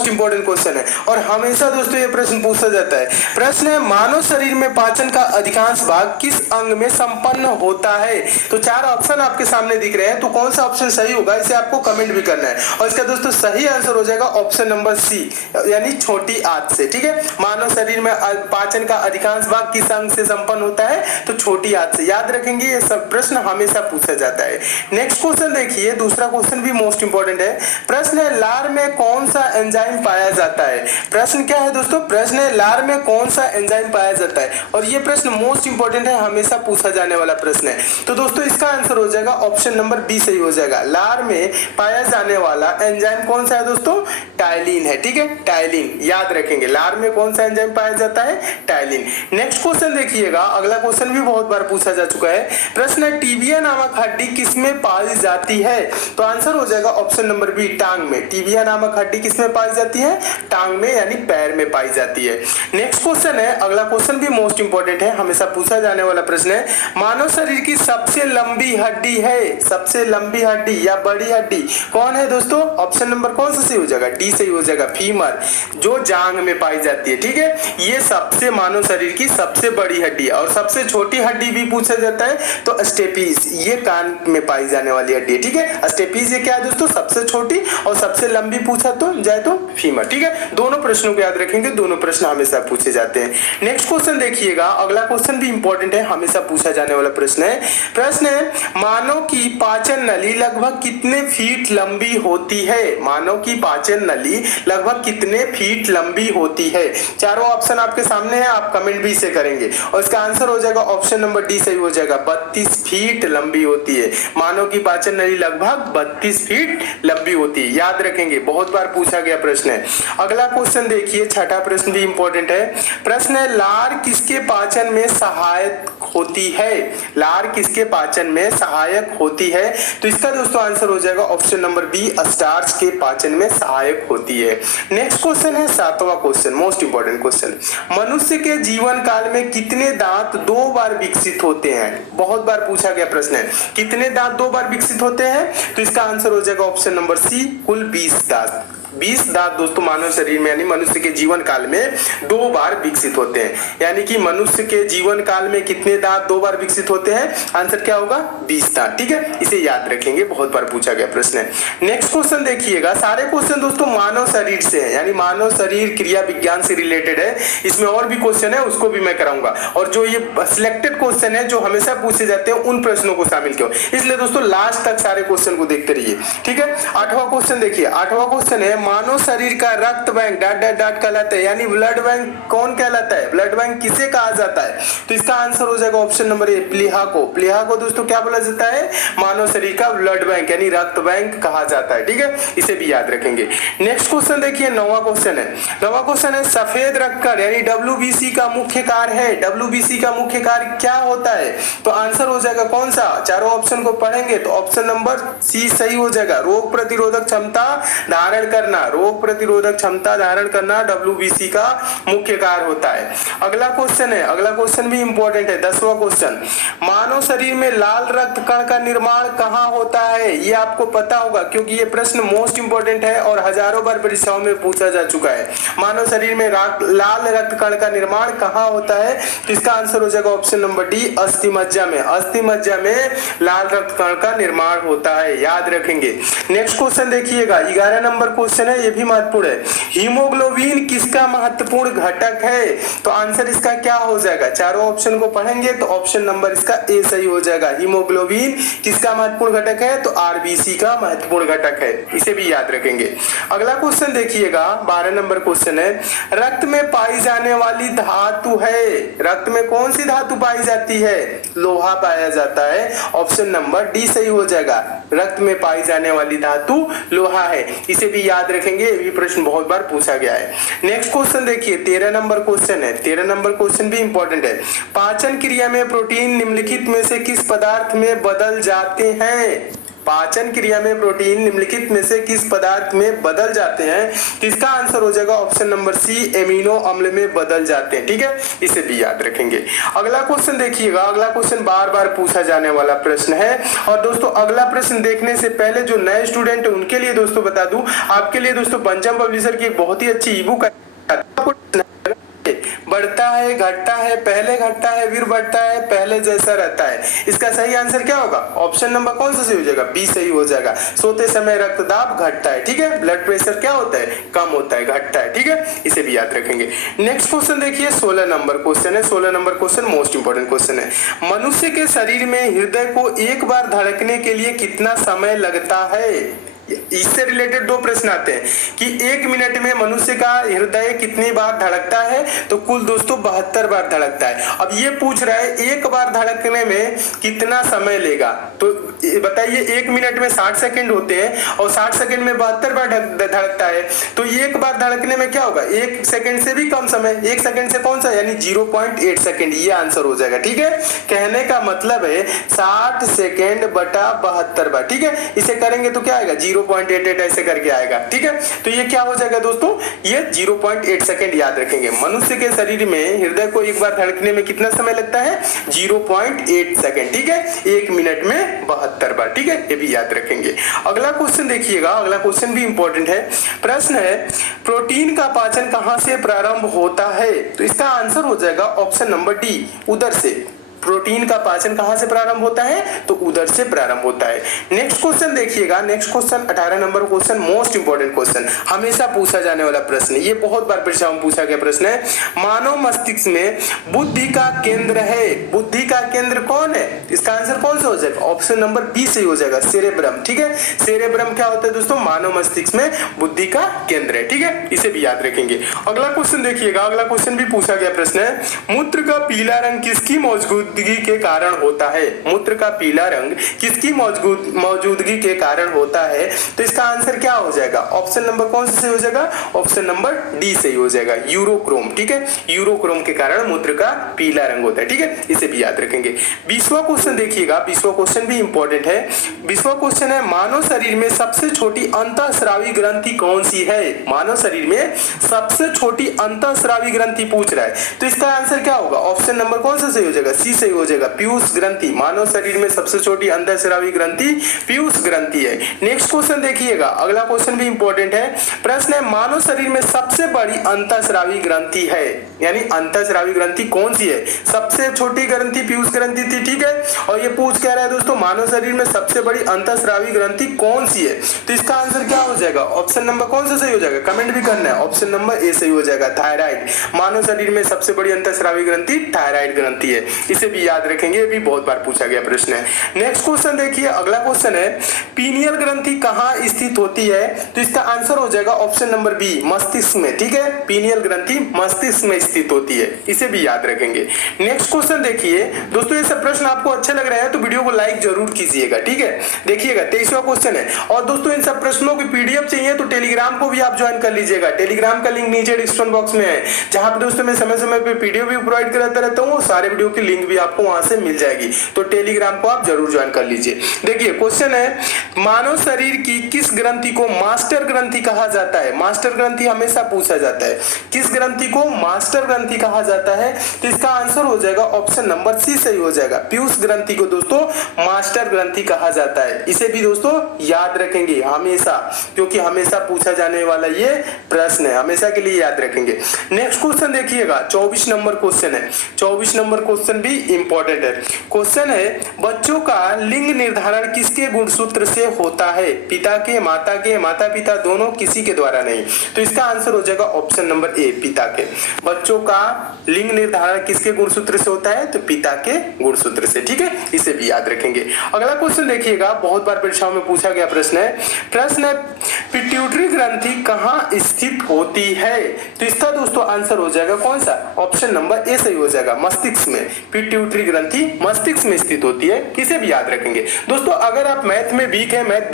Important question है और हमेशा दोस्तों ये प्रश्न पूछा जाता है। प्रश्न है मानव शरीर में पाचन का अधिकांश भाग किस अंग में संपन्न होता है। तो चार ऑप्शन आपके सामने दिख रहे हैं, तो कौन सा ऑप्शन सही होगा इसे आपको कमेंट भी करना है। और इसका दोस्तों सही आंसर हो जाएगा ऑप्शन नंबर सी, यानी छोटी आंत से। ठीक है, मानव शरीर में पाचन का अधिकांश भाग किस अंग से संपन्न होता है, तो छोटी आंत से। याद रखेंगे, ये सब प्रश्न हमेशा पूछा जाता है। नेक्स्ट क्वेश्चन देखिए, दूसरा क्वेश्चन भी मोस्ट इंपोर्टेंट है। प्रश्न है लार में कौन सा एंजाइम पाया जाता है। प्रश्न क्या है दोस्तों, प्रश्न है लार में कौन सा एंजाइम पाया जाता है, और ये प्रश्न मोस्ट इंपोर्टेंट है, हमेशा पूछा जाने वाला प्रश्न है। तो दोस्तों इसका आंसर हो जाएगा ऑप्शन नंबर बी सही हो जाएगा। लार में पाया जाने वाला एंजाइम कौन सा है दोस्तों, टाइलिन है। ठीक है, टाइलिन याद रखेंगे, लार में कौन सा एंजाइम पाया जाता है, टाइलिन। नेक्स्ट क्वेश्चन देखिएगा, अगला क्वेश्चन भी बहुत बार पूछा जा चुका है। प्रश्न है टीबिया नामक हड्डी किसमें पाई जाती है। तो आंसर हो जाएगा ऑप्शन नंबर बी, टांग में। टीबिया नामक हड्डी किसमें पाई जाती है, टांग में, यानी पैर में पाई जाती है। नेक्स्ट क्वेश्चन है, अगला क्वेश्चन भी मोस्ट इंपोर्टेंट है, हमेशा पूछा जाने वाला प्रश्न है। मानव शरीर की सबसे लंबी हड्डी है, सबसे लंबी हड्डी या बड़ी हड्डी कौन है दोस्तों। ऑप्शन नंबर कौन सा सही हो जाएगा, डी सही हो जाएगा, फीमर, जो जांग में पाई जाती है। ठीक है, ये सबसे मानव शरीर की सबसे बड़ी हड्डी है। और सबसे छोटी हड्डी भी पूछा जाता है तो स्टेपीज, ये कान में पाई जाने वाली हड्डी है। ठीक है, स्टेपीज ये क्या है दोस्तों, सबसे छोटी, और सबसे लंबी पूछा तो जाए तो फीमर। ठीक है, दोनों प्रश्नों को याद रखेंगे, दोनों प्रश्न हमेशा पूछे जाते हैं। नेक्स्ट क्वेश्चन देखिएगा, अगला क्वेश्चन भी इंपॉर्टेंट है, हमेशा पूछा जाने वाला प्रश्न है। प्रश्न है मानव की पाचन नली लगभग कितने फीट लंबी होती है। मानव की पाचन नली लगभग कितने फीट लंबी होती है। चारों ऑप्शन आपके सामने है, आप कमेंट भी इसे करेंगे, और इसका आंसर हो जाएगा ऑप्शन नंबर डी सही हो जाएगा, 32 फीट लंबी होती है। मानव की पाचन नली लगभग 32 फीट लंबी होती है, याद रखेंगे, बहुत बार पूछा गया प्रश्न है। अगला क्वेश्चन देखिए, छठा प्रश्न भी इंपॉर्टेंट है। प्रश्न है लार किसके पाचन में सहायक होती है। लार किसके पाचन में सहायक होती है, तो इसका दोस्तों आंसर हो जाएगा ऑप्शन नंबर बी, स्टार्च के पाचन में सहायक होती है। नेक्स्ट क्वेश्चन है सातवां क्वेश्चन, मोस्ट इंपोर्टेंट क्वेश्चन। मनुष्य के जीवन काल में कितने दांत 2 बार विकसित होते हैं। बहुत बार पूछा गया प्रश्न है, कितने दांत 2 बार विकसित होते हैं, तो इसका आंसर हो जाएगा ऑप्शन नंबर सी, कुल 20 दांत। 20 दांत दोस्तों मानव शरीर में, यानी मनुष्य के जीवन काल में 2 बार विकसित होते हैं। यानी कि मनुष्य के जीवन काल में कितने दांत 2 बार विकसित होते हैं, आंसर क्या होगा, 20 दांत। ठीक है, इसे याद रखेंगे, बहुत बार पूछा गया प्रश्न है। नेक्स्ट क्वेश्चन देखिएगा, सारे क्वेश्चन दोस्तों मानव शरीर से है, यानी मानव शरीर क्रिया विज्ञान से रिलेटेड है। इसमें और भी क्वेश्चन है, उसको भी मैं कराऊंगा, और जो ये सिलेक्टेड क्वेश्चन है जो हमेशा पूछे जाते हैं उन प्रश्नों को शामिल किया, इसलिए दोस्तों लास्ट तक सारे क्वेश्चन को देखते रहिए। ठीक है, 8वां क्वेश्चन देखिए, 8वां क्वेश्चन है मानव शरीर का रक्त बैंक डॉट डॉट डॉट कहलाता है, यानी ब्लड बैंक कौन कहलाता है, ब्लड बैंक किसे कहा जाता है, तो इसका आंसर हो जाएगा ऑप्शन नंबर ए, प्लीहा को। प्लीहा को दोस्तों क्या बोला जाता है, मानव शरीर का ब्लड बैंक यानी रक्त बैंक कहा जाता है। ठीक है, इसे भी याद रखेंगे। नेक्स्ट क्वेश्चन देखिए, 9वां क्वेश्चन है। 9वां क्वेश्चन है सफेद रक्तकण यानी डब्ल्यूबीसी का मुख्य कार्य है। डब्ल्यूबीसी का मुख्य कार्य क्या होता है, तो आंसर हो जाएगा कौन सा, चारों ऑप्शन को पढ़ेंगे तो ऑप्शन नंबर सी सही हो जाएगा, रोग प्रतिरोधक क्षमता धारण करना। रोग प्रतिरोधक क्षमता धारण करना डब्ल्यूबीसी का मुख्य कार्य होता है। अगला क्वेश्चन है, अगला क्वेश्चन भी इंपॉर्टेंट है, 10वां क्वेश्चन। मानव शरीर में लाल रक्त कण का निर्माण कहाँ होता है, ये आपको पता होगा क्योंकि ये प्रश्न मोस्ट इंपॉर्टेंट है और हजारों बार परीक्षाओं में पूछा जा चुका है। मानव शरीर में लाल रक्त कण का निर्माण कहाँ होता है, तो इसका आंसर हो जाएगा ऑप्शन नंबर डी, अस्थि मज्जा में। अस्थि मज्जा में लाल रक्त कण का निर्माण होता है, याद रखेंगे। नेक्स्ट क्वेश्चन देखिएगा, 11 नंबर क्वेश्चन है, ये भी महत्वपूर्ण है। हीमोग्लोबिन किसका महत्वपूर्ण घटक है, तो आंसर इसका क्या हो जाएगा, चारों ऑप्शन को पढ़ेंगे तो ऑप्शन नंबर इसका ए सही हो जाएगा। हीमोग्लोबिन किसका महत्वपूर्ण घटक है, तो आरबीसी का महत्वपूर्ण घटक है, इसे भी याद रखेंगे। अगला क्वेश्चन देखिएगा, 12 नंबर क्वेश्चन है। रक्त में पाई जाने वाली धातु है, रक्त में कौन सी धातु पाई जाती है, लोहा पाया जाता है, ऑप्शन नंबर डी सही हो जाएगा। रक्त में पाई जाने वाली धातु लोहा है, इसे भी याद रखेंगे, ये भी प्रश्न बहुत बार पूछा गया है। नेक्स्ट क्वेश्चन देखिए, 13 नंबर क्वेश्चन है। 13 नंबर क्वेश्चन भी इंपॉर्टेंट है। पाचन क्रिया में प्रोटीन निम्नलिखित में से किस पदार्थ में बदल जाते हैं, पाचन क्रिया में प्रोटीन निम्नलिखित में से किस पदार्थ में बदल जाते हैं? तो इसका आंसर हो जाएगा ऑप्शन नंबर सी, एमिनो अम्ल में बदल जाते हैं। ठीक है, इसे भी याद रखेंगे। अगला क्वेश्चन देखिएगा, अगला क्वेश्चन बार बार पूछा जाने वाला प्रश्न है। और दोस्तों अगला प्रश्न देखने से पहले जो नए स्टूडेंट है उनके लिए दोस्तों बता दूं, आपके लिए दोस्तों पंचम पब्लिशर की एक बहुत ही अच्छी ई बुक बढ़ता है, घटता है, पहले घटता है फिर बढ़ता है, पहले जैसा रहता है। इसका सही आंसर क्या होगा? ऑप्शन नंबर कौन सा सही हो जाएगा? बी सही हो जाएगा। सोते समय रक्तदाब घटता है। ठीक है, ब्लड प्रेशर क्या होता है? कम होता है, घटता है। ठीक है, इसे भी याद रखेंगे। नेक्स्ट क्वेश्चन देखिए, 16 नंबर क्वेश्चन है। 16 number question most important question है। मनुष्य के शरीर में हृदय को एक बार धड़कने के लिए कितना समय लगता है? इससे रिलेटेड दो प्रश्न आते हैं कि 1 मिनट में मनुष्य का हृदय कितनी बार धड़कता है? तो कुल दोस्तों 72 बार धड़कता है। अब ये पूछ रहा है एक बार धड़कने में कितना समय लेगा। तो बताइए, 1 मिनट में 60 सेकंड होते हैं और 60 सेकंड में 72 बार धड़कता है, तो एक बार धड़कने में क्या होगा? 1 सेकंड से भी कम समय। 1 सेकंड से कौन सा, यानी 0.8 सेकंड, ये आंसर हो जाएगा। ठीक है, कहने का मतलब है 60 सेकंड बटा 72 बार। ठीक है, इसे करेंगे तो क्या आएगा? 0.88 ऐसे करके आएगा। ठीक है, तो ये क्या हो जाएगा दोस्तों? ये 0.8 सेकंड याद रखेंगे। मनुष्य के शरीर में हृदय को एक बार धड़कने में कितना समय लगता है? 0.8 सेकंड। ठीक है, 1 मिनट में 72 बार। ठीक है, ये भी याद रखेंगे। अगला क्वेश्चन देखिएगा, अगला क्वेश्चन भी इंपॉर्टेंट है। प्रश्न है, प्रोटीन का पाचन कहां से प्रारंभ होता है? तो इसका आंसर हो जाएगा ऑप्शन नंबर डी, उदर से। प्रोटीन का पाचन कहां से प्रारंभ होता है? तो उदर से प्रारंभ होता है। नेक्स्ट क्वेश्चन देखिएगा, next question 18 number question, most important question, हमेशा पूछा जाने वाला प्रश्न, ये बहुत बार परीक्षाओं में पूछा गया प्रश्न है। मानव मस्तिष्क में बुद्धि का केंद्र है, बुद्धि का केंद्र कौन है? इसका आंसर कौन सा हो जाएगा? ऑप्शन नंबर बी सही हो जाएगा, सेरेब्रम। ठीक है, सेरेब्रम क्या होता है दोस्तों? मानव मस्तिष्क में बुद्धि का केंद्र है। ठीक है, इसे भी याद रखेंगे। अगला क्वेश्चन देखिएगा, अगला क्वेश्चन भी पूछा गया प्रश्न है, मूत्र का पीला रंग किसकी मौजूदगी के कारण होता है? मूत्र का पीला रंग किसकी मौजूदगी के कारण होता है? तो इसका आंसर क्या हो जाएगा? ऑप्शन नंबर कौन सा सही हो जाएगा? ऑप्शन नंबर डी सही हो जाएगा, यूरोक्रोम। ठीक है, यूरोक्रोम के कारण मूत्र का पीला रंग होता है। ठीक है, इसे भी याद रखेंगे। 20वां क्वेश्चन देखिएगा, 20वां क्वेश्चन भी इंपॉर्टेंट है। 20वां क्वेश्चन है, मानव शरीर में सबसे छोटी अंतःस्रावी ग्रंथि कौन सी है? मानव शरीर में सबसे छोटी अंतःस्रावी ग्रंथि पूछ रहा है, तो इसका आंसर क्या होगा? ऑप्शन नंबर कौन सा सही हो जाएगा? सी सही हो जाएगा, पीयूष ग्रंथि। मानव शरीर में सबसे छोटी अंतःस्रावी ग्रंथि पीयूष ग्रंथि है। नेक्स्ट क्वेश्चन देखिएगा, अगला क्वेश्चन भी इंपॉर्टेंट है। प्रश्न है, मानव शरीर में सबसे बड़ी अंतःस्रावी ग्रंथि है, यानी अंतःस्रावी ग्रंथि कौन सी है? सबसे छोटी ग्रंथि पीयूष ग्रंथि थी। ठीक है, और ये पूछ कह रहा है दोस्तों, मानव शरीर में सबसे बड़ी अंतःस्रावी ग्रंथि कौन सी है? तो इसका आंसर क्या हो जाएगा? ऑप्शन नंबर कौन सा सही हो जाएगा? कमेंट भी करना है। ऑप्शन नंबर ए सही हो जाएगा, थायराइड। मानव शरीर में सबसे बड़ी अंतःस्रावी ग्रंथि थायराइड ग्रंथि है, इसे भी याद रखेंगे, ये भी बहुत बार पूछा गया प्रश्न है। नेक्स्ट क्वेश्चन देखिए, अगला क्वेश्चन है, पीनियल ग्रंथि कहां स्थित होती है? तो इसका आंसर हो जाएगा ऑप्शन नंबर बी, मस्तिष्क में। ठीक है, पीनियल ग्रंथि मस्तिष्क में स्थित होती है, इसे भी याद रखेंगे। नेक्स्ट क्वेश्चन देखिए दोस्तों, ये सब प्रश्न आपको अच्छे लग रहे हैं तो वीडियो को लाइक जरूर कीजिएगा। ठीक है, देखिएगा 23वां क्वेश्चन है। और दोस्तों इन सब प्रश्नों की पीडीएफ चाहिए तो टेलीग्राम को भी आप ज्वाइन कर लीजिएगा। टेलीग्राम का लिंक नीचे डिस्क्रिप्शन बॉक्स में है, जहां पे दोस्तों मैं समय समय पे पीडीएफ भी प्रोवाइड कराता रहता हूँ, सारे वीडियो की लिंक भी आपको वहां से मिल जाएगी, तो टेलीग्राम को आप जरूर ज्वाइन कर लीजिए। देखिए क्वेश्चन है, मानव शरीर की किस ग्रंथि को मास्टर ग्रंथि कहा जाता है? मास्टर ग्रंथि हमेशा पूछा जाता है, किस ग्रंथि को मास्टर ग्रंथि कहा जाता है? तो इसका आंसर हो जाएगा ऑप्शन नंबर सी सही हो जाएगा, पीयूष ग्रंथि को दोस्तों मास्टर ग्रंथि कहा जाता है। इसे भी दोस्तों याद रखेंगे हमेशा, क्योंकि हमेशा पूछा जाने वाला ये प्रश्न है, हमेशा के लिए याद रखेंगे। नेक्स्ट क्वेश्चन देखिएगा, 24 नंबर क्वेश्चन है। 24 नंबर क्वेश्चन भी इंपॉर्टेंट है। क्वेश्चन है, बच्चों का लिंग निर्धारण किसके गुणसूत्र से होता है? पिता के, माता पिता दोनों, किसी के द्वारा नहीं। तो इसका आंसर हो जाएगा ऑप्शन नंबर ए, पिता के। बच्चों का लिंग निर्धारण किसके गुणसूत्र से होता है? तो पिता के गुणसूत्र से। ठीक है, इसे भी याद रखेंगे। अगला क्वेश्चन देखिएगा, बहुत बार परीक्षाओं में पूछा गया प्रश्न है। प्रश्न है, पिट्यूटरी ग्रंथि कहां स्थित होती है? तो इसका दोस्तों आंसर हो जाएगा कौन सा? ऑप्शन नंबर ए सही हो जाएगा, मस्तिष्क में। पिट्यूटरी ग्रंथि मस्तिष्क में स्थित होती है, इसे भी याद रखेंगे। दोस्तों अगर आप मैथ में वीक है, मैथ